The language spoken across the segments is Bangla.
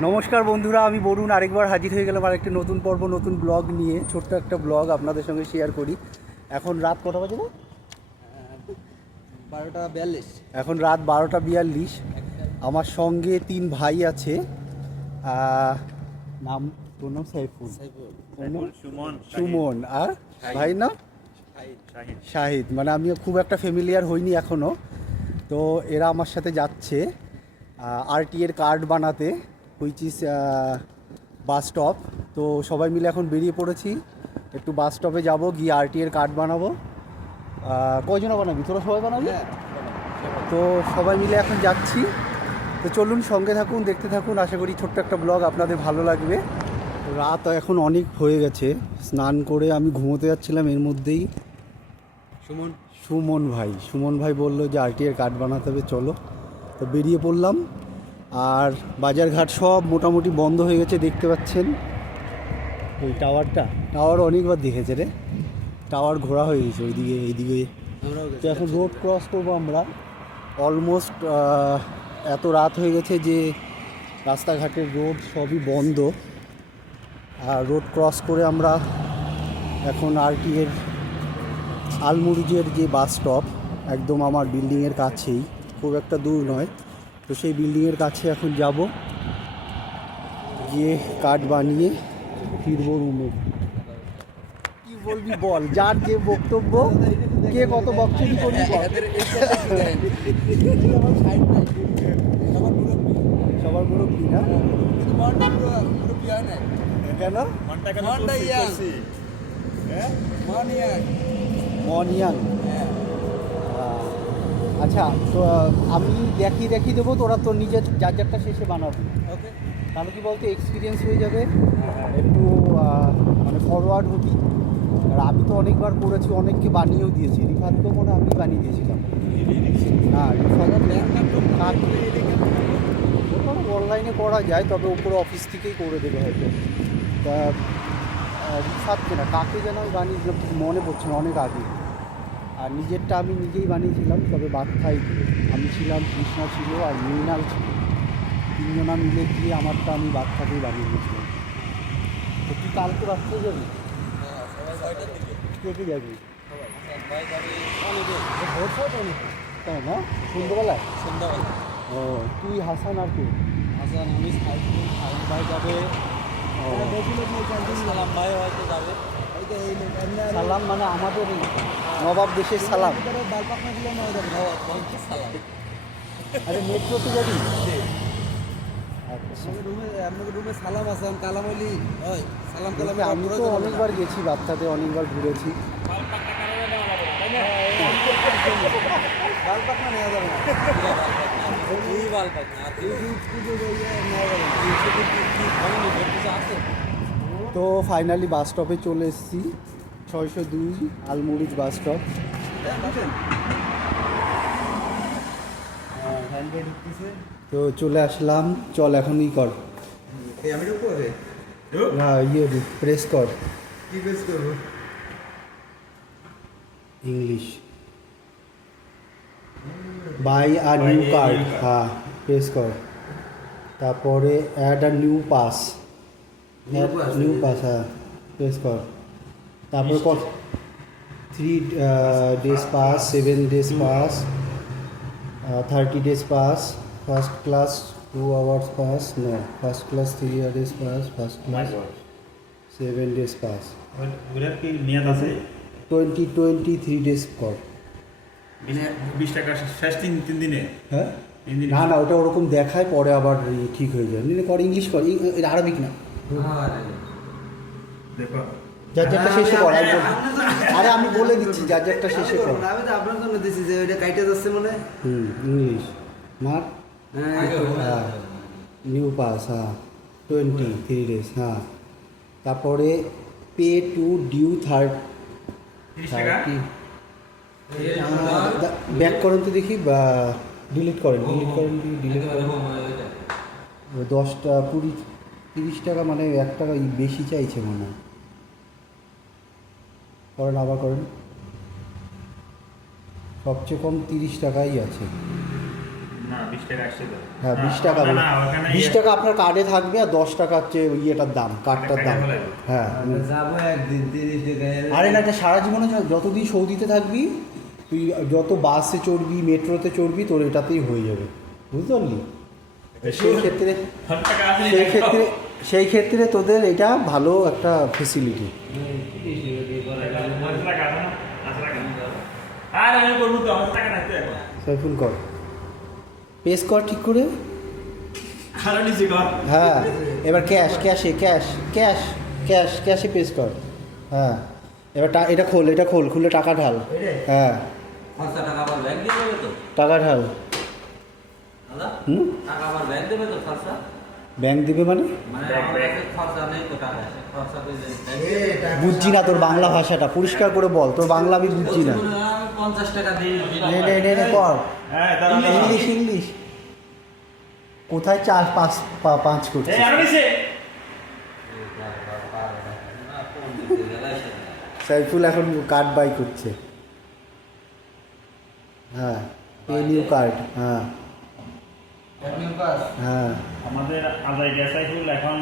নমস্কার বন্ধুরা, আমি বরুণ আরেকবার হাজির হয়ে গেলাম আর একটা নতুন পর্ব, নতুন ব্লগ নিয়ে। ছোট্ট একটা ব্লগ আপনাদের সঙ্গে শেয়ার করি। এখন রাত কটা বাজে না? 12:42। এখন রাত 12:42। আমার সঙ্গে 3 ভাই আছে। নাম তোর নাম? সাইফুল। সুমন। আর ভাই নাম শাহিদ। মানে আমি খুব একটা ফ্যামিলিয়ার হইনি এখনও। তো এরা আমার সাথে যাচ্ছে আরটি এর কার্ড বানাতে, হুইচ ইজ বাস স্টপ। তো সবাই মিলে এখন বেরিয়ে পড়েছি, একটু বাস স্টপে যাবো, গিয়ে আরটি এর কার্ড বানাবো। কয়জনা বানাবি? তোরা সবাই বানাবি? তো সবাই মিলে এখন যাচ্ছি। তো চলুন, সঙ্গে থাকুন, দেখতে থাকুন। আশা করি ছোট্ট একটা ব্লগ আপনাদের ভালো লাগবে। রাত এখন অনেক হয়ে গেছে, স্নান করে আমি ঘুমোতে যাচ্ছিলাম, এর মধ্যেই সুমন ভাই বললো যে আরটি এর কার্ড বানাতে হবে, চলো। তো বেরিয়ে পড়লাম। আর বাজারঘাট সব মোটামুটি বন্ধ হয়ে গেছে, দেখতে পাচ্ছেন। ওই টাওয়ার অনেকবার দেখেছে রে, টাওয়ার ঘোরা হয়ে গেছে ওইদিকে এইদিকে। তো এখন রোড ক্রস করবো আমরা। অলমোস্ট এত রাত হয়ে গেছে যে রাস্তাঘাটের রোড সবই বন্ধ। আর রোড ক্রস করে আমরা এখন আরটি এর আলমুরিজের যে বাস স্টপ, একদম আমার বিল্ডিংয়ের কাছেই, খুব একটা দূর নয়। তো সেই বিল্ডিংয়ের কাছে এখন যাব, গিয়ে কার্ড বানিয়ে ফিরবো রুমে। কি বলবি বল, যার যে বক্তব্য, কে কত বক্তব্য করবি বল। সবার মুরব্বী না, কেন মনিয়াং। আচ্ছা, তো আমি দেখিয়ে দেবো, তোরা তোর নিজের যার যারটা শেষে বানাবি। ওকে, তাহলে কি বলতে এক্সপিরিয়েন্স হয়ে যাবে, একটু মানে ফরওয়ার্ড হবি। আর আমি তো অনেকবার করেছি, অনেককে বানিয়েও দিয়েছি। রিফাত তো মনে আমি বানিয়ে দিয়েছিলাম। না, রিফাত অনলাইনে করা যায়, তবে উপরে অফিস থেকেই করে দেবে হয়তো। তা রিফাতকে না, কাকে যেন আমি বানিয়েছিলাম, ঠিক মনে পড়ছে না, অনেক আগে। আর নিজেরটা আমি নিজেই বানিয়েছিলাম, তবে বাচ্চাই আমি ছিলাম, কৃষ্ণা ছিল আর মৃণাল ছিল। 3 জনা মিলে গিয়ে আমারটা আমি বাচ্চাকেই বানিয়ে দিয়েছিলাম। তো তুই কালকে বাচ্চাই যাবি? কে কে যাবি? তাই না, সন্ধ্যাবেলায়? ও, তুই, হাসান আর তুই? আমি সালাম ভাই যাবে, সালাম ভাই হয়তো যাবে। সালাম মানে আমাদের নবাব দেশের সালাম। আরে মেট্রোতে যাবি? আচ্ছা, রুমে সালাম আসান কালাম আলী সালাম কালাম। আমি তো অনেকবার গেছি বাচ্চাতে, অনেকবার ঘুরেছি। বালপাকনা নেওয়া যাবে না, তো ফাইনালি বাস স্টপে চলে এসেছি, 602 আলমুরিজ বাস স্টপ। তো চলে আসলাম, চল এখনই কর। না, প্রেস কর, English buy renew card. হ্যাঁ, প্রেস কর। তারপরে add renew pass, new pass, হ্যাঁ প্রেস কর। তারপরে কর 3 days pass, 7 days pass, 30 days pass, first class 2 hours pass, no first class 3 days pass, first class 7 days pass. ওটার কি মেয়াদ আছে? 23 days কর। 20 টাকা শেষ 3 দিনে। হ্যাঁ, না ওটা ওরকম দেখায়, পরে আবার ঠিক হয়ে যায়। নিলে কর, ইংলিশ কর, আরবিক না। দেখো, যার যারটা শেষে কর। আরে আমি বলে দিচ্ছি, যার যারটা শেষে কর। আমি তো আপনার জন্য দিচ্ছি যে ওইটা কাইটে যাচ্ছে মনে। ইংলিশ মার, হ্যাঁ নিউ পাস, হ্যাঁ 23 days, হ্যাঁ। তারপরে পে টু ডিউ 30। ব্যাক করেন তো দেখি, বা ডিলিট করেন 10টা 20 30 টাকা, মানে 1 টাকা বেশি চাইছে মনে হয়। করেন, আবার করেন। সবচেয়ে কম 30 টাকাই আছে। না 20 টাকা আসছে তো। হ্যাঁ 20 টাকা না, না, ওখানে 20 টাকা আপনার কার্ডে থাকবে আর 10 টাকা হচ্ছে ইয়েটার দাম, কার্ডটার দাম। টাকা লাগবে। হ্যাঁ যাবো একদিন 30 টাকা। আরে না, এটা সারা জীবনে যতদিন সৌদিতে থাকবি তুই যত বাসে চড়বি মেট্রোতে চড়বি তোর এটাতেই হয়ে যাবে, বুঝতে পারলি? সেই ক্ষেত্রে টাকা আছে সেই ক্ষেত্রে তোদের এটা ভালো একটা ফেসিলিটি। আর আমি করবো তো, আমার টাকা রাখতে এখন। সাইফুল কর, পেস কর ঠিক করে। খারাপ নিচে কর। হ্যাঁ এবার ক্যাশে পেস কর। হ্যাঁ এবার এটা খোল খুলে টাকা ঢাল। হ্যাঁ খরচা টাকা আবার ব্যাংক দিয়ে দেবে তো? টাকা ঢাল। দাদা হুম টাকা আবার ব্যাংক দেবে তো খরচা? ব্যাংক দিবে মানে মানে আমার কাছে খরচা নেই তো টাকা, খরচা দিলে বুঝছি না তোর বাংলা ভাষাটা, পরিষ্কার করে বল, তোর বাংলা আমি বুঝছি না। আমি 50 টাকা দিই। নে কর হ্যাঁ দাঁড়া ইংলিশ। কোথায় 4-5 করছিস? এই আর নিচে সাইফুল এখন কার্ড বাই করছে। হ্যাঁ পে নিউ কার্ড। হ্যাঁ হ্যাঁ আমাদের আদায় গেছাই ফুল এখন।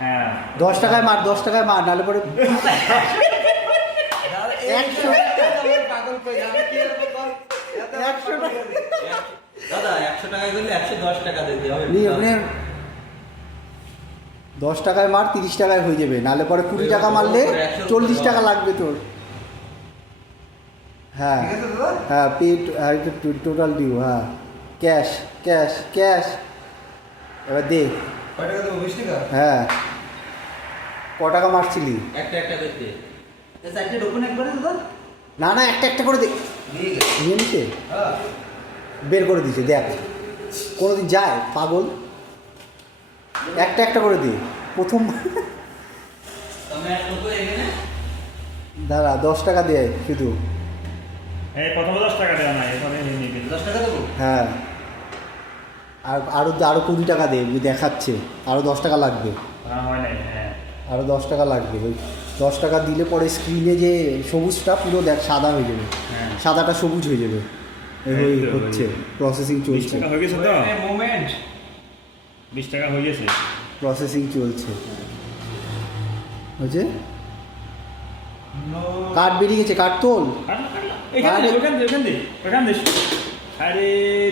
হ্যাঁ 10 টাকায় মার, 10 টাকায় মার, নাহলে পরে 100 পাগল কই আমি কি করব? 100 টাকা দাদা 100 টাকা করলে 110 টাকা দিতে হবে। নিয়ে 10 টাকায় মার, 30 টাকায় হয়ে যাবে, নাহলে পরে 20 টাকা মারলে 40 টাকা লাগবে তোর। হ্যাঁ হ্যাঁ টোটাল ডিউ। হ্যাঁ ক্যাশ এবার দে। কয় টাকা দেবো? 20 টাকা? হ্যাঁ ক টাকা মারছিলি? একটা দিতে। এই চারটে ঢোকুন একবারে দাদা? না একটা করে দে। দিয়ে গেছে। নিয়ে নিতে হ্যাঁ। বের করে দিছে, দেখ কোনোদিন যায় পাগল। একটা করে দে প্রথম। তুমি এক ঢোকো এখানে। দাঁড়া 10 টাকা দে শুধু। এই প্রথমে 10 টাকা দেওয়া নাই, এরপরে নিবি। 10 টাকা দেবো? হ্যাঁ আরও 20 টাকা দে, দেখাচ্ছে আরও 10 টাকা লাগবে। হয় নাই। হ্যাঁ আরও 10 টাকা লাগবে। ওই 10 টাকা দিলে পরে স্ক্রিনে যে সবুজটা পুরো দেখ সাদা হয়ে যাবে, হ্যাঁ। সাদাটা সবুজ হয়ে যাবে। এই এই তো, হচ্ছে এই। প্রসেসিং 20 চলছে, টাকা হয়ে গেছে তো, মোমেন্ট। 20 টাকা হয়ে গেছে। প্রসেসিং চলছে হচ্ছে। কার্ড বেরিয়ে গেছে, কার্ড তোল। এখানে আরে। ওখান দে। আরে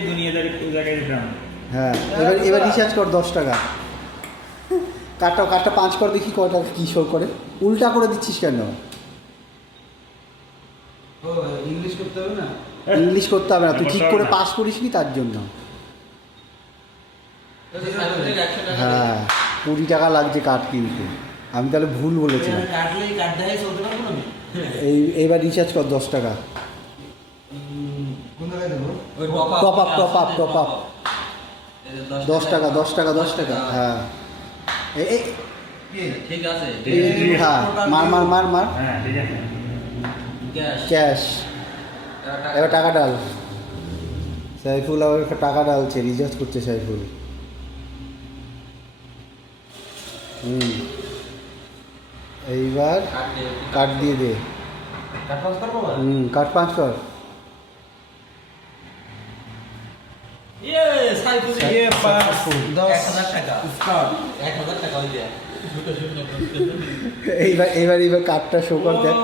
দুনিয়াদারি কোন জায়গায় যেতাম। হ্যাঁ এবার রিচার্জ কর 10 টাকা। কার্ডটা 5 কর দেখি কয়টা কী শো করে। উল্টা করে দিচ্ছিস কেন? ও ইংলিশ করতে হবে না? ইংলিশ করতে হবে না, তুই ঠিক করে করতে হবে না। পাস করিসনি তার জন্য। 100 টাকা। হ্যাঁ 20 টাকা লাগছে কার্ড কিনতে, আমি তাহলে ভুল বলেছিলাম। কাটলে কাট দেখাই চলতে পারবো না আমি? এইবার রিচার্জ কর 10 টাকা। কোন জায়গায় দেবো? ওই টপ আপ 10 টাকা 10 টাকা। হ্যাঁ ঠিক আছে। হ্যাঁ মার হ্যাঁ ঠিক আছে। ক্যাশ। এবার টাকা ডাল। সাইফুল আবার একটা টাকা ডালছে, রিচার্জ করছে সাইফুল। এইবার কার্ড দিয়ে দে। কাট পাস করবো? কার্ড 5 কর। ইয়ে সাইফুল ইয়ে পাস 10,000 টাকা। স্টার্ট 1000 টাকা হই যায়। এইবার কার্ডটা শো কর দেখ।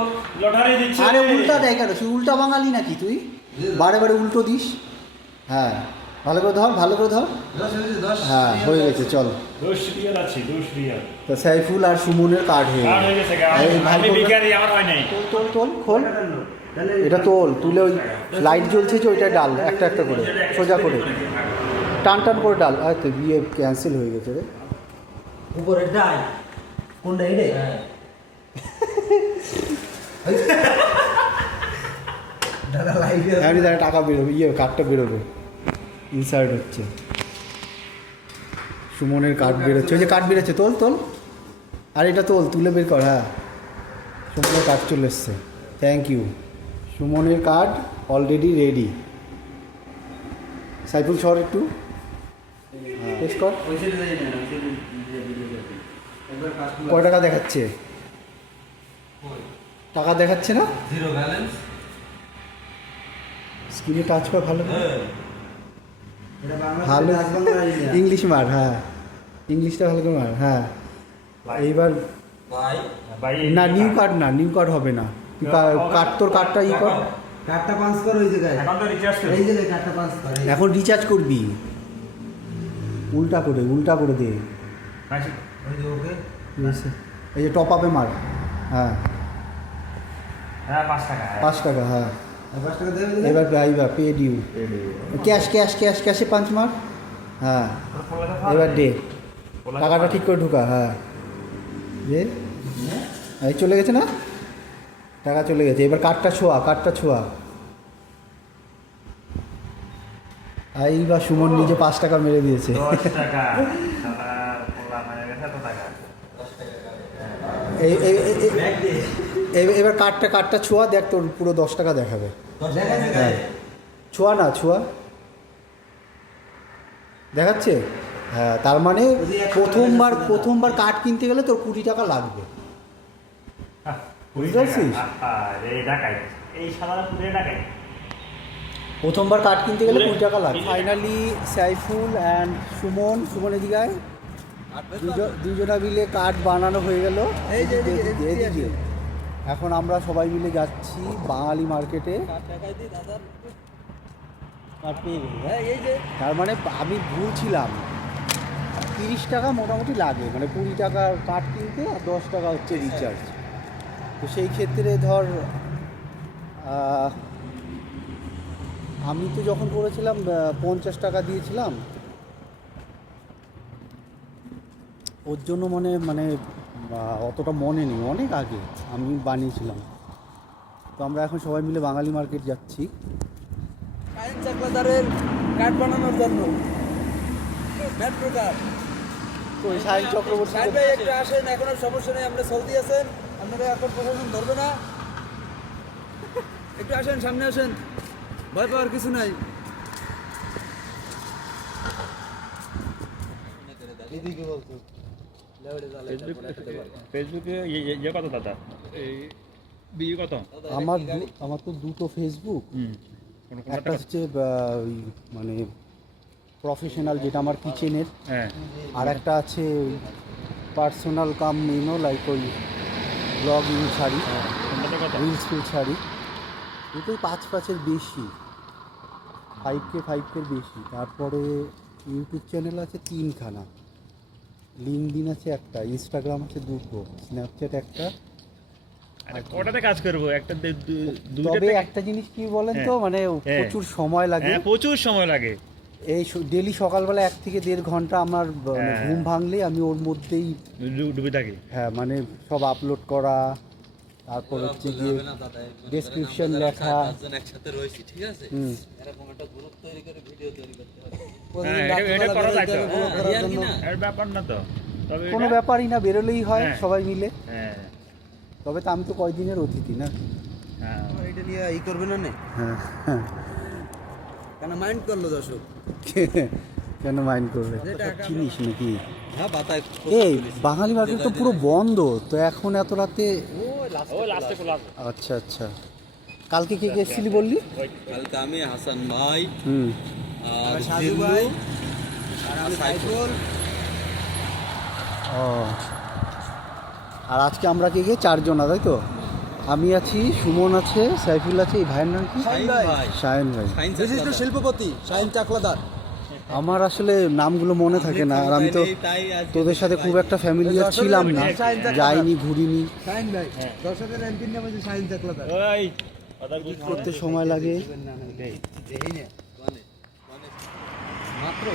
লটারি দিচ্ছে। আরে উল্টা দেয় কেন? তুই উল্টা বাঙালি নাকি তুই? বারে উল্টো দিস। হ্যাঁ ভালো করে ধর। 10 হ্যাঁ হয়ে গেছে, চল। 10 রিয়াল আছে, 10 রিয়াল। তো সাইফুল আর সুমনের কার্ড হয়ে আর হয়ে গেছে। এই ভাই আমি বললো- বিকারি, আমার হয় নাই। তোল খোল। এটা তুলে ওই লাইট জ্বলছে যে ওইটা ডাল একটা করে সোজা করে টান করে ডাল। হয়তো বিয়ে ক্যান্সেল হয়ে গেছে রে। উপরে ডাই কোনটা এডে? দাদা লাইভে এমনি তারা টাকা বেরোবে, কার্ডটা বেরোবে, ইনসার্ট হচ্ছে। সুমনের কার্ড বেরোচ্ছে, ওই যে কার্ড বেরোচ্ছে, তোল। আর এটা তুলে বের কর। হ্যাঁ সুমনের কার্ড চলে এসছে, থ্যাংক ইউ। সুমনের কার্ড অলরেডি রেডি। সাইফুল সর একটু টেস্ট কর। কয় টাকা দেখাচ্ছে? টাকা দেখাচ্ছে না, জিরো ব্যালেন্স। স্ক্রিনে টাচ কর ভালো করে। এটা বাংলা ভালো ডাক বাংলা এরিয়া। ইংলিশ মার, হ্যাঁ ইংলিশটা ভালো করে মার, হ্যাঁ এইবার ভাই ভাই না নিউ কার্ড না, নিউ কার্ড হবে না, তুই কার্ড তোর কার্ডটা ই কর, কার্ডটা পাঞ্চ কর ওই জায়গায়। এখন তো রিচার্জ এই যে কার্ডটা পাঞ্চ কর। এখন রিচার্জ করবি, উল্টা করে দে, ওই যে ওকে। এই যে টপ আপে মার, হ্যাঁ হ্যাঁ 5 টাকা 5 টাকা, হ্যাঁ আর 5 টাকা দেবে। এবার পে ডিউ, ক্যাশে পাঁচ মার, হ্যাঁ এবার দে, টাকাটা ঠিক করে ঢুকা, হ্যাঁ দে, এই চলে গেছে না, টাকা চলে গেছে, এবার কার্ডটা ছোঁয়া, এইবার সুমন নিজে 5 টাকা মেরে দিয়েছে। 10 টাকা শালা পোলা মানে গেছে এত টাকা। এবার কার্ডটা ছোঁয়া, দেখ তোর পুরো 10 টাকা দেখাবে, 10 টাকা আছে হ্যাঁ ছোঁয়া দেখাচ্ছে, হ্যাঁ তার মানে প্রথমবার কার্ড কিনতে গেলে তোর 20 টাকা লাগবে, বুঝতে পারছিস? এই ডাকাই এই শালা পুরে ডাকাই। প্রথমবার কার্ড কিনতে গেলে 20 টাকা লাগবে। ফাইনালি সাইফুল অ্যান্ড সুমন এদিকে আয়, দুজনা মিলে কার্ড বানানো হয়ে গেল। এই যে এদিকে এখন আমরা সবাই মিলে যাচ্ছি বাঙালি মার্কেটে, কার্ড পেয়ে গেলি, হ্যাঁ এই যে তার মানে আমি ভুল ছিলাম, 30 টাকা মোটামুটি লাগে, মানে 20 টাকা কার্ড কিনতে আর 10 টাকা হচ্ছে রিচার্জ। তো সেই ক্ষেত্রে ধর আমি তো যখন করেছিলাম 50 টাকা দিয়েছিলাম, ওর জন্য মানে অতটা মনে নেই, অনেক আগে আমি বানিয়েছিলাম। তো আমরা এখন সবাই মিলে বাঙালি মার্কেট যাচ্ছি। শাহিন চাকলাদারের কার্ড বানানোর জন্য মেট্রো কার্ড। তো শাহিন চক্রবর্তী শাহিন ভাই একটু আসেন, এখন আর সমস্যা নেই, আমরা চলতি আছেন, আপনারা এখন প্রশাসন ধরবে না, একটু আসেন, সামনে আসেন, ভয় পাওয়ার কিছু নাই। দিদিকে বলতো ফেসবুকে ইয়ে কত দাদা, এই বিয়ে কত? আমার তো দুটো ফেসবুক, একটা হচ্ছে ওই মানে প্রফেশনাল যেটা আমার কিচেনের, হ্যাঁ আর একটা আছে পার্সোনাল কাম লাইক ওই ব্লগিং ছাড়ি, কত? রিলস ছাড়ি, দুটোই 5-5-এর বেশি, 5K বেশি। তারপরে ইউটিউব চ্যানেল আছে 3খানা, লিঙ্কডিন আছে একটা, ইনস্টাগ্রাম আছে 2টো, স্ন্যাপচ্যাট একটা। আরে কটাতে কাজ করবো একটা তবে দুইটা? একটা জিনিস কি বলেন তো, হ্যাঁ, মানে হ্যাঁ। প্রচুর সময় লাগে, হ্যাঁ প্রচুর সময় লাগে। এই ডেলি সকালবেলা 1 থেকে 1.5 ঘন্টা আমার হ্যাঁ। ঘুম ভাঙলে আমি ওর মধ্যেই, ডুবে থাকি। হ্যাঁ মানে সব আপলোড করা, তারপর হচ্ছে গিয়ে ডেসক্রিপশন লেখা, একসাথে রয়েছি, ঠিক আছে, হুম, এরকম একটা গ্রুপ তৈরি করে ভিডিও তৈরি করতে হবে। হ্যাঁ, এটা করা যায় তো। ব্লগ করার হ্যাঁ, জন্য। এর ব্যাপার না তো, তবে কোনো এটা- ব্যাপারই না, বেরোলেই হয় হ্যাঁ। সবাই মিলে। হ্যাঁ তবে তো আমি তো কয়দিনের অতিথি না, হ্যাঁ এটা নিয়ে ই করবে না নে, হ্যাঁ হ্যাঁ, কেন মাইন্ড করলো দর্শক? কেন মাইন্ড করবে, চিনিস নাকি? হ্যাঁ বাতায় এই বাঙালি মার্কেট তো পুরো বন্ধ, তো এখন এত রাতে? ও লাস্টে লাস্ট আচ্ছা কালকে কে কে এসেছিলি বললি? কালকে আমি, হাসান ভাই, হুম, আর সাজু ভাই, আর আমি সাইফুল। ও, আর আজকে আমরা কে 4 জন, তাই তো? আমি আছি, সুমন আছে, সাইফুল আছে, এই ভাইয়ের নাম কি? শাহিন ভাই, শাহিন ভাই। বিশিষ্ট শিল্পপতি শাহিন চাকলাদার। আমার আসলে নামগুলো মনে থাকে না, আর আমি তো তোদের সাথে খুব একটা ফ্যামিলিয়ার ছিলাম না, যাইনি, ঘুরিনি, শাহিন ভাই দর্শকের এমপির নাম হচ্ছে শাহিন চাকলাদার। ওই কথা বুঝতে করতে সময় লাগে। দেখি না মাত্র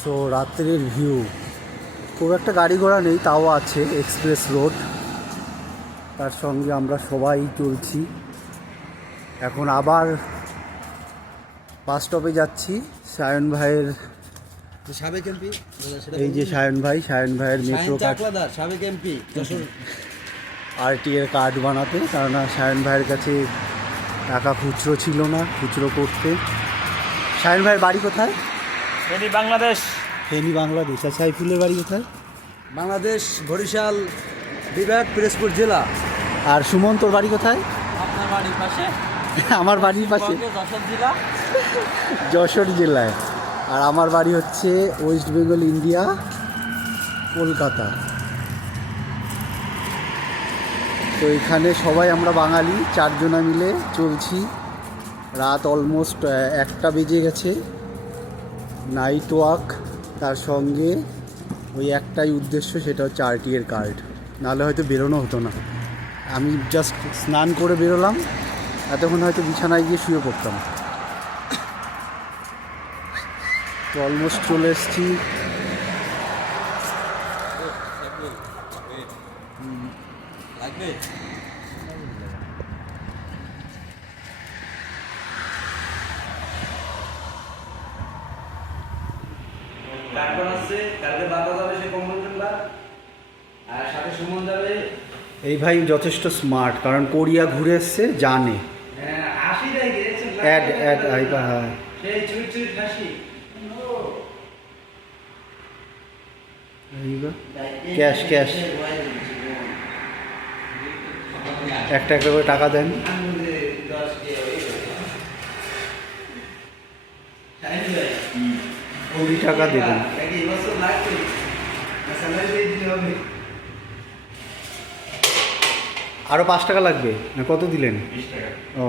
সো রাত্রের ভিউ, খুব একটা গাড়ি ঘোড়া নেই, তাও আছে এক্সপ্রেস রোড, তার সঙ্গে আমরা সবাই চলছি। এখন আবার বাস স্টপে যাচ্ছি, সায়ন ভাইয়ের, সাবেক এমপি, এই যে সায়ন ভাইয়ের মেট্রো কার্ড, চাকলাদার সাবেক এমপি যশোর। RTA এর কার্ড বানাতে, কেননা সায়ন ভাইয়ের কাছে টাকা খুচরো ছিল না, খুচরো করতে। সায়ন ভাইয়ের বাড়ি কোথায়? বাংলাদেশ। ফেনী বাংলাদেশ। আর সাইফুলের বাড়ি কোথায়? বাংলাদেশ, বরিশাল বিভাগ, পিরোজপুর জেলা। আর সুমন তোর বাড়ি কোথায়? আপনার বাড়ির পাশে আমার বাড়ির পাশে যশোর জেলা। যশোর জেলায়। আর আমার বাড়ি হচ্ছে ওয়েস্ট বেঙ্গল ইন্ডিয়া, কলকাতা। তো এখানে সবাই আমরা বাঙালি 4 জনা মিলে চলছি। রাত অলমোস্ট 1টা বেজে গেছে। নাইট ওয়াক, তার সঙ্গে ওই একটাই উদ্দেশ্য, সেটা হচ্ছে আরটিএর কার্ড। নাহলে হয়তো বেরোনো হতো না। আমি জাস্ট স্নান করে বেরোলাম, এতক্ষণ হয়তো বিছানায় গিয়ে শুয়ে পড়তাম। তো অলমোস্ট চলে এসেছি। লাগবে। তারপর আছে কালকে বাবা যাবে, সে কম্বল কিনবা, আর সাথে সুমন যাবে। এই ভাই যথেষ্ট স্মার্ট, কারণ কোরিয়া ঘুরে এসছে, জানে। হ্যাঁ, হাসি দেয় গেছে অ্যাড আইবা। হ্যাঁ, সেই চুই চুই হাসি। ক্যাশ ক্যাশ একটা একটা করে টাকা দেন। কুড়ি টাকা দেবেন। আরো 5 টাকা লাগবে না? কত দিলেন? ও,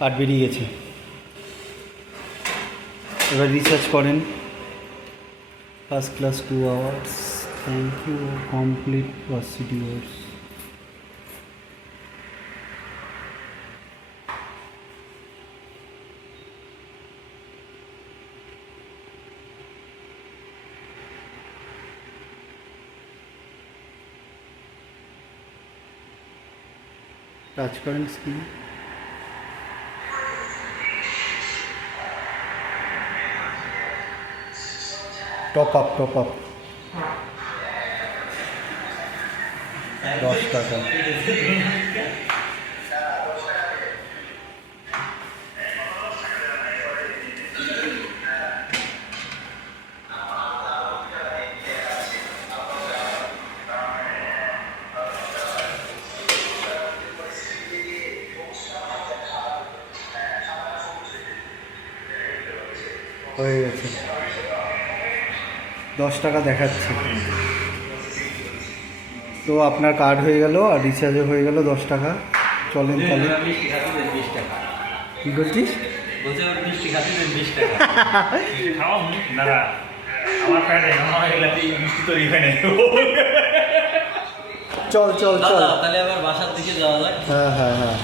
কার্ড বেরিয়ে গেছে। এবার রিসার্চ করেন। First class 2 hours, thank you, complete procedures. Touch করেন স্ক্রিন। টপ আপ 10 টাকা। হয়ে গেছে, 10 টাকা দেখাচ্ছে। তো আপনার কার্ড হয়ে গেল আর রিচার্জও হয়ে গেল 10 টাকা। চলেন তাহলে। কী করছিস? খাওয়া দাদা, আমার প্যান্ট আমার এগুলাতে মিষ্টি তৈরি হয় না। চল চল চল। তাহলে আবার বাসার দিকে যাওয়া যাক। হ্যাঁ।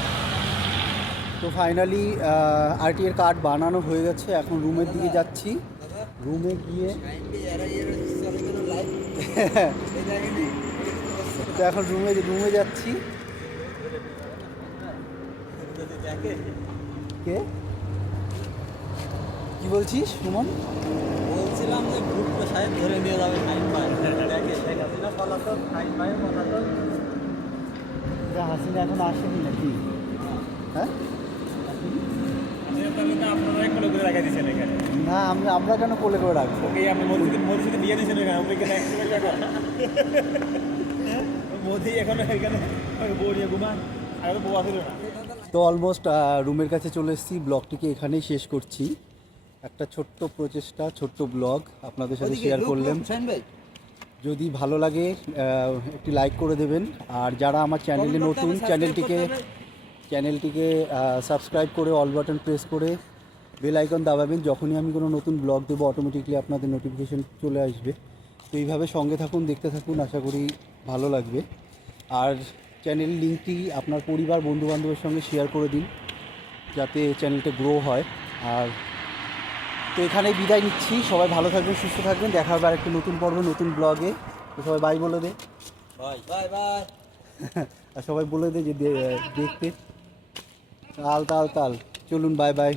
তো ফাইনালি আরটিএর কার্ড বানানো হয়ে গেছে। এখন রুমের দিকে যাচ্ছি। রুমে গিয়ে তো এখন রুমে যাচ্ছি। কে কি বলছিস সুমন? বলছিলাম যে গ্রুপটা সাহেব ধরে নিয়ে যাবে ফাইন পায়। দেখে শেখ হাসিনা পলাতক, ফাইন পায় পলাতক। হাসিনা এখন আসেনি নাকি? হ্যাঁ, আপনারাই কোলে করে রাখা দিচ্ছেন এখানে। না আমরা কেন কোলে করে রাখবো? ওকে আপনি মোদির সাথে বিয়ে দিয়েছেন এখানে, ওকে কেন 100 টাকা? মোদি এখন এখানে বউ নিয়ে ঘুমান, আর বউ আসল না। তো অলমোস্ট রুমের কাছে চলে এসেছি। ব্লগটিকে এখানেই শেষ করছি। একটা ছোট্ট প্রচেষ্টা, ছোট্ট ব্লগ আপনাদের সাথে শেয়ার করলাম। যদি ভালো লাগে একটি লাইক করে দেবেন। আর যারা আমার চ্যানেলে নতুন, চ্যানেলটিকে সাবস্ক্রাইব করে অল বাটন প্রেস করে বেল আইকন দাবাবেন। যখনই আমি কোনো নতুন ব্লগ দেবো অটোমেটিকলি আপনাদের নোটিফিকেশন চলে আসবে। তো এইভাবে সঙ্গে থাকুন, দেখতে থাকুন, আশা করি ভালো লাগবে। আর চ্যানেল লিঙ্কটি আপনার পরিবার বন্ধুবান্ধবের সঙ্গে শেয়ার করে দিন, যাতে চ্যানেলটা গ্রো হয়। আর তো এখানেই বিদায় নিচ্ছি। সবাই ভালো থাকবেন, সুস্থ থাকবেন। দেখা হবে আর একটা নতুন পর্ব, নতুন ব্লগে। তো সবাই বাই বলে দে। বাই। আর সবাই বলে দে যে দেখতে। তাল চলুন, বাই।